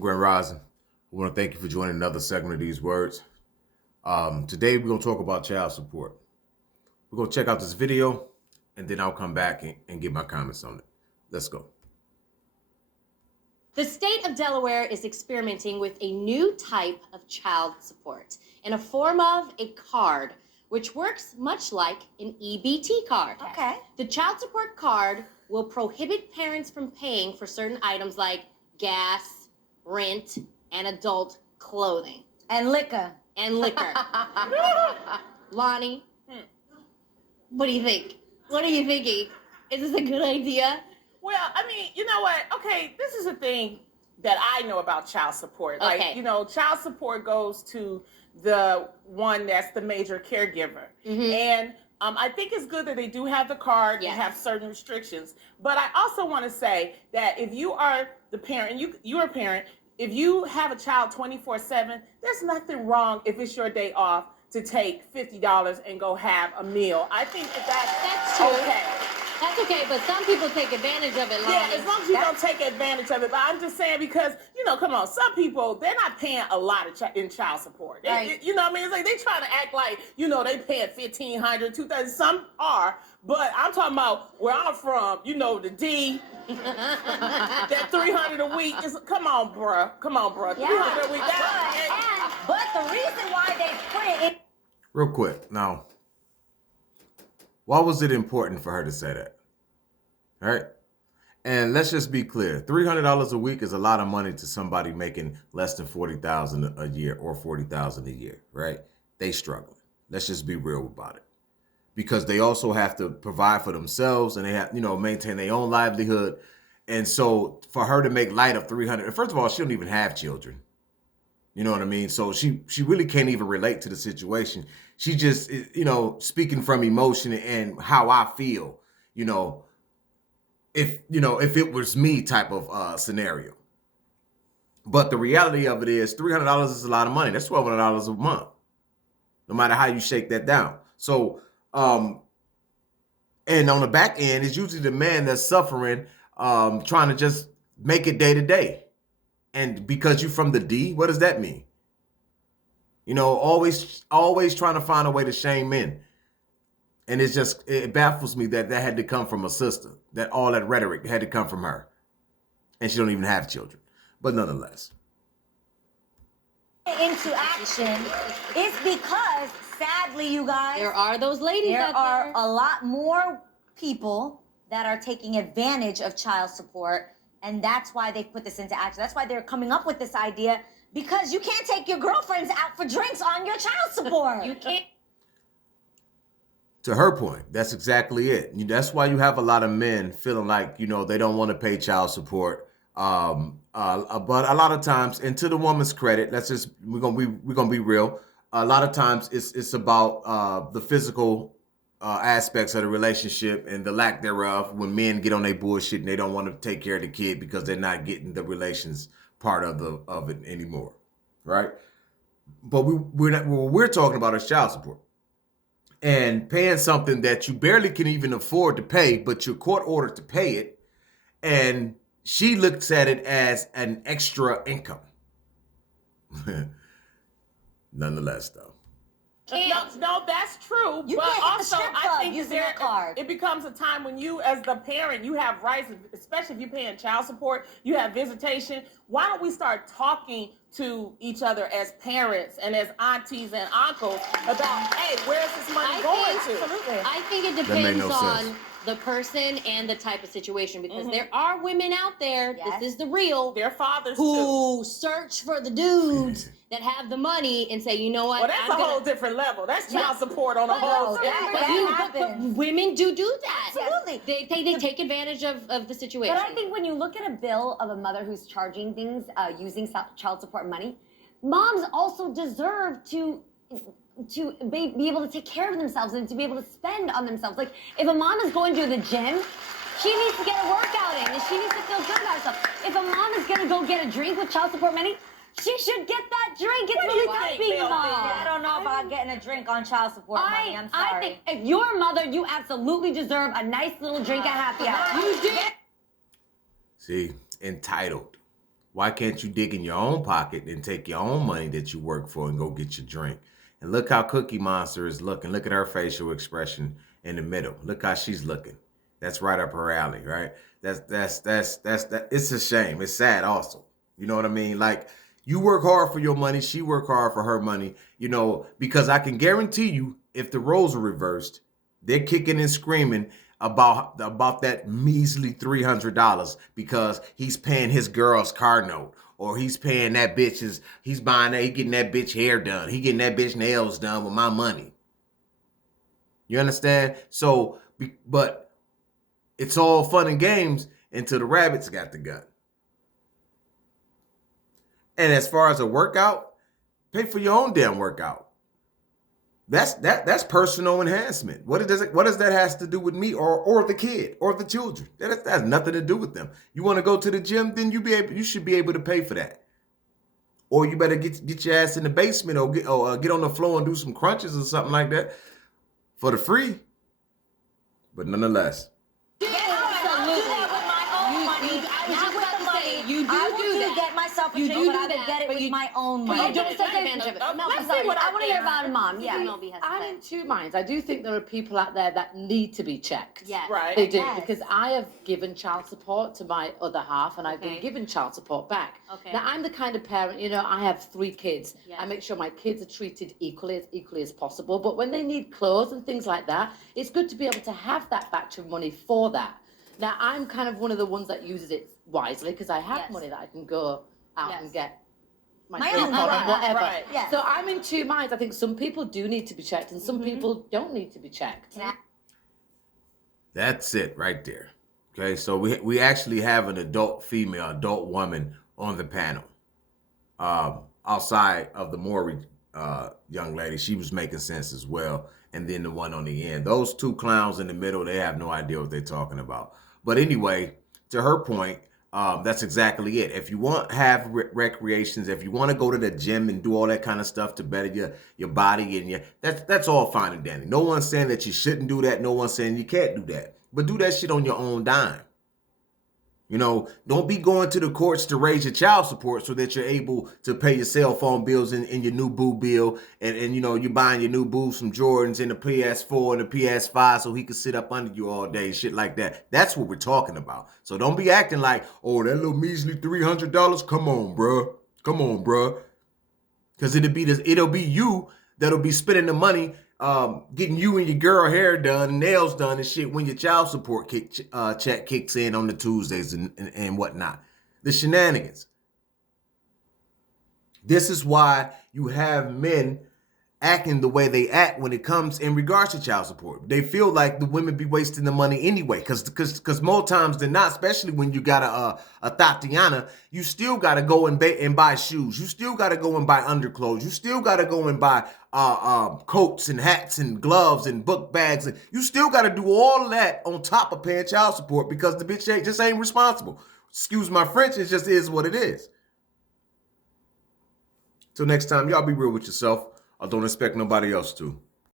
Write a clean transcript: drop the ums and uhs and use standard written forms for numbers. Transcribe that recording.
Grand Rising. I want to thank you for joining another segment of These Words. Today we're going to talk about child support. We're going to check out this video and then I'll come back and give my comments on it. Let's go. The state of Delaware is experimenting with a new type of child support in a form of a card, which works much like an EBT card. Okay. The child support card will prohibit parents from paying for certain items like gas, rent, and adult clothing. And liquor. And liquor. Lonnie, what do you think? What are you thinking? Is this a good idea? Well, I mean, you know what? Okay, this is a thing that I know about child support. Like, Okay. you know, child support goes to the one that's the major caregiver. Mhm. And I think it's good that they do have the card Yes. and have certain restrictions. But I also want to say that if you are the parent, you're a parent, if you have a child 24/7, there's nothing wrong if it's your day off to take $50 and go have a meal. I think that's true. okay. That's okay, but some people take advantage of it, Lonnie. Yeah, as long as you don't take advantage of it. But I'm just saying because, you know, come on, some people, they're not paying a lot in child support. Right. You know what I mean? It's like they trying to act like, you know, they paying $1,500, $2,000. Some are, but I'm talking about where I'm from, you know, the D, that $300 a week. Come on, bruh. Come on, bruh. Yeah. $300 a week. But the reason why they put it in... Real quick. Now, why was it important for her to say that? All right. And let's just be clear. $300 a week is a lot of money to somebody making less than $40,000 a year or $40,000 a year, right? They struggling. Let's just be real about it. Because they also have to provide for themselves and they have, you know, maintain their own livelihood. And so for her to make light of 300, first of all, she don't even have children. You know what I mean? So she really can't even relate to the situation. She just, you know, speaking from emotion and how I feel, you know, if it was me type of scenario. But the reality of it is $300 is a lot of money. That's $1,200 a month, no matter how you shake that down. So, and on the back end, it's usually the man that's suffering, trying to just make it day to day. And because you're from the D, what does that mean? You know, always trying to find a way to shame men. And it baffles me that had to come from a sister, that all that rhetoric had to come from her. And she don't even have children. But nonetheless. into action is because, sadly, you guys, There are those ladies there out are there. a lot more people that are taking advantage of child support, and that's why they put this into action. That's why they're coming up with this idea, because you can't take your girlfriends out for drinks on your child support. You can't. To her point, that's exactly it. That's why you have a lot of men feeling like, you know, they don't want to pay child support. But a lot of times, and to the woman's credit, we're gonna be real. A lot of times, it's about the physical aspects of the relationship and the lack thereof. When men get on their bullshit and they don't want to take care of the kid because they're not getting the relations part of it anymore, right? But what we're talking about is child support. And paying something that you barely can even afford to pay, but you're court ordered to pay it. And she looks at it as an extra income. Nonetheless, though. No, that's true. You but can't hit the also, strip I club think using that card. it becomes a time when you, as the parent, you have rights, especially if you're paying child support, you have visitation. Why don't we start talking to each other as parents and as aunties and uncles about, hey, where's this money going to? Absolutely. I think it That made depends no on sense. the person and the type of situation, because there are women out there, Yes. this is the real, Their fathers too. who search for the dudes that have the money and say, you know what, Well, that's a whole different level. That's child support on a whole no, different that level. happens. women do that. Absolutely. They take advantage of the situation. But I think when you look at a bill of a mother who's charging things using child support money, moms also deserve to be able to take care of themselves and to be able to spend on themselves. Like, if a mom is going to the gym, she needs to get a workout in and she needs to feel good about herself. If a mom is going to go get a drink with child support money, she should get that drink. It's What do you really tough think, being a Bill? mom. I don't know about getting a drink on child support money. I'm sorry. I think if you're a mother, you absolutely deserve a nice little drink at happy hour. You did. See, entitled. Why can't you dig in your own pocket and take your own money that you work for and go get your drink? And look how Cookie Monster is looking. Look at her facial expression in the middle. Look how she's looking. That's right up her alley, right? That. It's a shame. It's sad also. You know what I mean? Like, you work hard for your money. She work hard for her money. You know, because I can guarantee you, if the roles are reversed, they're kicking and screaming about that measly $300 because he's paying his girl's car note, or he's paying that bitch's, he's buying that, he getting that bitch hair done, he getting that bitch nails done with my money. You understand? So, but it's all fun and games until the rabbits got the gun. And as far as a workout, pay for your own damn workout. That's personal enhancement. What does that has to do with me or the kid or the children? That has nothing to do with them. You want to go to the gym, then you should be able to pay for that. Or you better get your ass in the basement or get on the floor and do some crunches or something like that for the free. But nonetheless, get myself a drink, but I would get it with my own money. You don't take advantage of it. No, Let's sorry. see what I want to hear about it, Mom. Yeah. I'm in two minds. I do think there are people out there that need to be checked. Yes. Right. They do, Yes. because I have given child support to my other half, and I've been Okay. given child support back. Okay. Now, I'm the kind of parent, I have 3 kids. Yes. I make sure my kids are treated equally as possible. But when they need clothes and things like that, it's good to be able to have that batch of money for that. Now, I'm kind of one of the ones that uses it wisely because I have Yes. money that I can go out Yes. and get my My drink own or money. whatever. Right. Yeah. So I'm in two minds. I think some people do need to be checked and some people don't need to be checked. that's it right there. Okay, so we actually have an adult woman on the panel. Outside of the Maury young lady, she was making sense as well. And then the one on the end. Those 2 clowns in the middle, they have no idea what they're talking about. But anyway, to her point, that's exactly it. If you want to have recreations, if you want to go to the gym and do all that kind of stuff to better your body and that's all fine and dandy. No one's saying that you shouldn't do that. No one's saying you can't do that. But do that shit on your own dime. Don't be going to the courts to raise your child support so that you're able to pay your cell phone bills and your new boo bill. And you're buying your new boo some Jordans and the PS4 and the PS5 so he can sit up under you all day, shit like that. That's what we're talking about. So don't be acting like, oh, that little measly $300. Come on, bruh. Because it'll be you that'll be spending the money getting you and your girl hair done, nails done and shit when your child support check kicks in on the Tuesdays and whatnot. The shenanigans. This is why you have men acting the way they act when it comes in regards to child support. They feel like the women be wasting the money anyway, because more times than not, especially when you got a Tatiana, you still got to go and buy shoes. You still got to go and buy underclothes. You still got to go and buy coats and hats and gloves and book bags. And you still got to do all of that on top of paying child support because the bitch just ain't responsible. Excuse my French, it just is what it is. Till next time, y'all be real with yourself. I don't expect nobody else to.